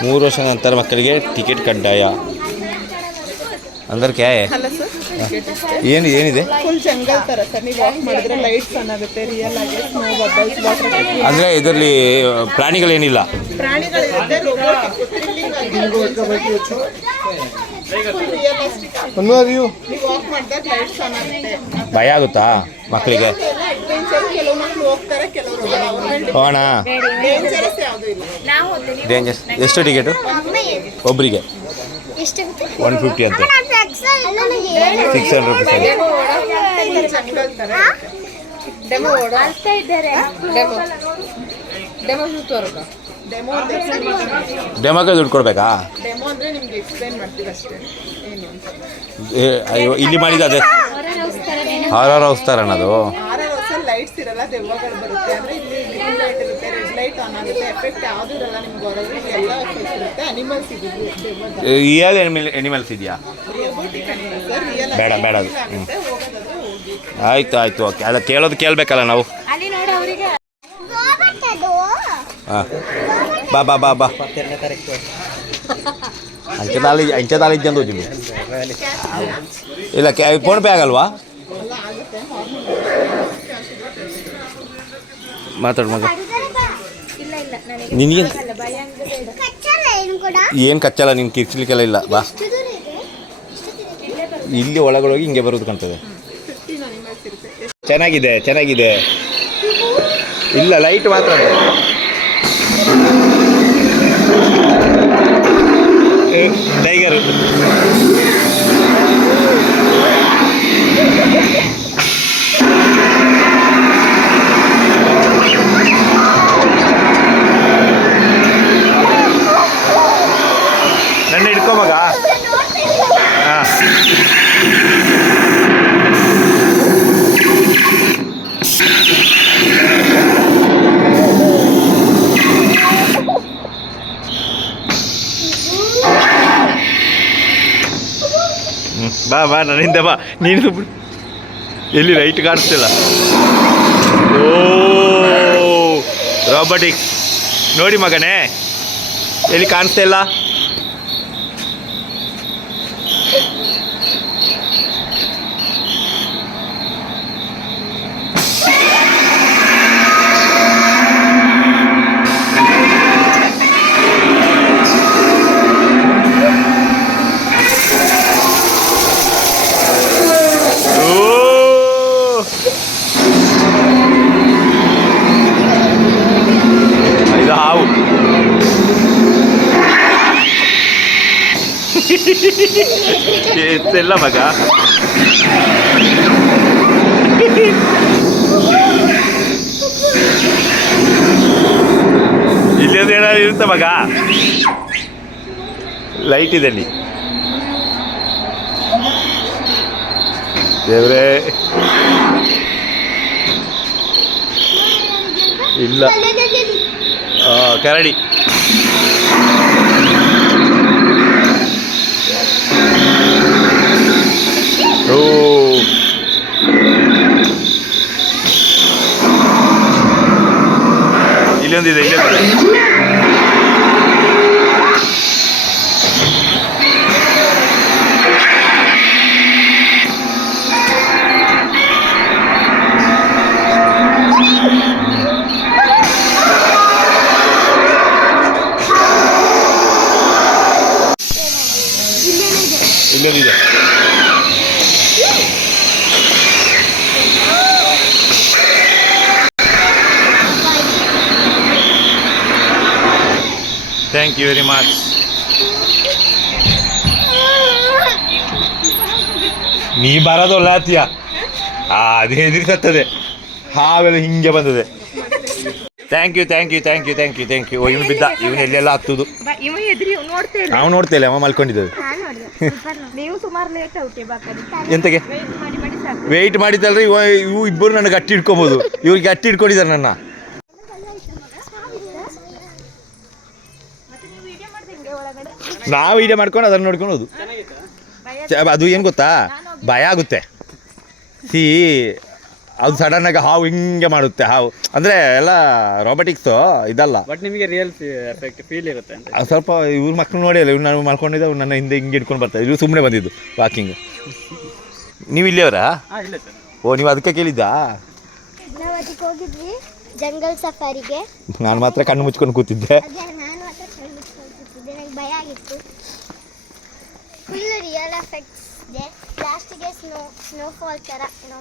3 ವರ್ಷ ನಂತರ ಮಕ್ಕಳಿಗೆ ಟಿಕೆಟ್ ಕಡ್ಡಾಯ ಅಂದ್ರೆ ಕ್ಯಾ ಏನಿದೆ ಫುಲ್ ಜಂಗಲ್ ತರ ಸರ್. ನೀವು ವಾಕ್ ಮಾಡಿದ್ರೆ ಲೈಟ್ಸ್ ಆನ್ ಆಗುತ್ತೆ, ರಿಯಲ್ ಆಗಿ ಸ್ನೋ ಬಬಲ್ಸ್ ವಾಟರ್. ಅಂದರೆ ಇದರಲ್ಲಿ ಪ್ರಾಣಿಗಳೇನಿಲ್ಲ. ಪ್ರಾಣಿಗಳಿರುತ್ತೆ, ನೀವು ವಾಕ್ ಮಾಡಿದಾಗ ಲೈಟ್ಸ್ ಆನ್ ಆಗುತ್ತೆ. ಭಯ ಆಗುತ್ತಾ ಮಕ್ಕಳಿಗೆ? ಕೆಲವು ಮಕ್ಕಳು ಹೋಗ್ತಾರೆ, ಕೆಲವರು ಹೋಗೋಣ. ಡೇಂಜರಸ್ ಯಾವುದೂ ಇಲ್ಲ. ಡೇಂಜರ್ಸ್. ಎಷ್ಟು ಟಿಕೆಟು ಒಬ್ಬರಿಗೆ? 150 ಅಂತೆ. 600 ರುಪೀಸ್. ಜಂಗಲ್ ತರ ಡೆಮೋಗೆ ದುಡ್ಡು ಕೊಡಬೇಕಾ? ಡೆಮೋ ಅಂದ್ರೆ ನಿಮ್ಗೆ ಎಕ್ಸ್ಪ್ಲೈನ್ ಮಾಡ್ತೀವಿ ಅಷ್ಟೇ. ಅಯ್ಯೋ, ಇಲ್ಲಿ ಮಾಡಿದ ಅದೇ ಹಾರರ್ ಹೌಸ್ ಥರ ಅನ್ನೋದು. ಹಾರರ್ ಹೌಸಲ್ಲಿ ಲೈಟ್ಸ್ ಇರಲ್ಲ, ದೆವ್ವಗಳು ಬರುತ್ತೆ. ಅಂದರೆ ಇಲ್ಲಿ ಗ್ರೀನ್ ಲೈಟ್ ಇರುತ್ತೆ, ರೆಡ್ ಲೈಟ್ ಆನ್ ಆಗುತ್ತೆ, ಎಫೆಕ್ಟ್ ಯಾವುದೂ ಇರಲ್ಲ ನಿಮ್ಗೆ ಹೊರಗೆ. ಎಲ್ಲ ಎಫೆಕ್ಟ್ ಇರುತ್ತೆ. ಅನಿಮಲ್ಸ್ ಇದೀವಿ, ರಿಯಲ್ ಎನಿಮಲ್ಸ್ ಇದೆಯಾ? ಬೇಡ ಬೇಡ ಅದು. ಆಯ್ತು ಓಕೆ. ಅಲ್ಲ ಕೇಳೋದು ಕೇಳಬೇಕಲ್ಲ ನಾವು. ಹಾಂ ಬಾ ಅಂಚೆ ತಾಳಿ ಇದ್ದಂದು ಹೋಗಿ ಇಲ್ಲ. ಫೋನ್ ಪೇ ಆಗಲ್ವಾ? ಮಾತಾಡು ಮಗ. ನಿನಗೆ ಏನು ಕಚ್ಚಲ್ಲ, ನಿನ್ನ ಕಿರ್ಚಲಿಕ್ಕೆಲ್ಲ ಇಲ್ಲ. ಬಾ, ಇಲ್ಲಿ ಒಳಗೊಳಗೆ ಹಿಂಗೆ ಬರೋದು ಕಾಣ್ತದೆ. ಚೆನ್ನಾಗಿದೆ. ಇಲ್ಲ, ಲೈಟ್ ಮಾತ್ರ. ಟೈಗರ್ ನನ್ನ ಹಿಡ್ಕೊ ಮಗ. ಹಾಂ, ಬಾ ನನ್ನಿಂದ ಬಾ. ನೀನು ಎಲ್ಲಿ ಲೈಟ್ ಕಾಣಿಸ್ತಿಲ್ಲ. ಓ ರಾಬರ್ಟಿಕ್ಸ್ ನೋಡಿ ಮಗನೇ, ಎಲ್ಲಿ ಕಾಣಿಸ್ತಾ ಇಲ್ಲ. ಎತ್ತಿಲ್ಲ ಮಗ. ಇಲ್ಲೊಂದು ಏನಾದ್ರು ಇರುತ್ತೆ ಮಗ. ಲೈಟ್ ಇದೆ ಅಲ್ಲಿ. ದೇವ್ರೇ, ಇಲ್ಲ. ಕರಡಿ. ಓ ಇಲ್ಲೊಂದಿದೆ. Thank you very much. ನೀ ಬರೋದಲ್ಲ ಅತ್ತೀಯ. ಅದೇ ಎದುರಿಸತ್ತದೆ. ಹಾವೆಲ್ಲ ಹಿಂಗೆ ಬಂದದೆ. Thank you. ಇವನು ಬಿದ್ದ. ಇವನು ಎಲ್ಲೆಲ್ಲ ಹತ್ತುದು. ನಾವು ನೋಡ್ತೇವೆ. ಅಮ್ಮ ಮಲ್ಕೊಂಡಿದ್ದೇವೆ. ಎಂತಗೆ ವೆಯ್ಟ್ ಮಾಡಿದ್ದಲ್ರಿ. ಇವು ಇಬ್ಬರು ನನಗೆ ಗಟ್ಟಿ ಹಿಡ್ಕೊಬೋದು. ಇವ್ರಿಗೆ ಗಟ್ಟಿ ಹಿಡ್ಕೊಂಡಿದ್ದಾರೆ ನನ್ನ. ನಾವು ವಿಡಿಯೋ ಮಾಡ್ಕೊಂಡು ಅದನ್ನು ನೋಡ್ಕೊಂಡು ಹೋದು. ಅದು ಏನು ಗೊತ್ತಾ, ಭಯ ಆಗುತ್ತೆ. ಅದು ಸಡನ್ನಾಗಿ ಹಾವು ಹಿಂಗೆ ಮಾಡುತ್ತೆ ಹಾವು ಅಂದರೆ ಎಲ್ಲ ರೋಬೋಟಿಕ್ಸು ಇದಲ್ಲ. ಬಟ್ ನಿಮಗೆ ರಿಯಲ್ ಎಫೆಕ್ಟ್ ಫೀಲ್ ಇರುತ್ತೆ ಅಂತ. ಅದು ಸ್ವಲ್ಪ ಇವ್ರ ಮಕ್ಕಳು ನೋಡಿ ಅಲ್ಲ, ಇವ್ರು ನಾನು ಮಾಡ್ಕೊಂಡಿದ್ದೆ, ಅವ್ರು ನನ್ನ ಹಿಂದೆ ಹಿಂಗೆ ಇಟ್ಕೊಂಡು ಬರ್ತಾರೆ. ಇವ್ರು ಸುಮ್ಮನೆ ಬಂದಿದ್ದು ವಾಕಿಂಗ್. ನೀವು ಇಲ್ಲಿಯವರಾ? ಹಾಂ ಇಲ್ಲ ಸರ್. ಓ, ನೀವು ಅದಕ್ಕೆ ಕೇಳಿದ್ದಾ? ನಾವು ಅದಕ್ಕೆ ಹೋಗಿದ್ವಿ ಜಂಗಲ್ ಸಫಾರಿಗೆ. ನಾನು ಮಾತ್ರ ಕಣ್ಣು ಮುಚ್ಕೊಂಡು ಕೂತಿದ್ದೆ. ಅದೇ ನಾನು ಮಾತ್ರ ಕಣ್ಣು ಮುಚ್ಕೊಂಡು ಕೂತಿದ್ದೆ, ನಂಗೆ ಭಯ ಆಗಿತ್ತು. ಫುಲ್ ರಿಯಲ್ ಎಫೆಕ್ಟ್ಸ್ ಇದೆ. ಲಾಸ್ಟಿಗೆ ಸ್ನೋಫಾಲ್ ಥರ ಏನೋ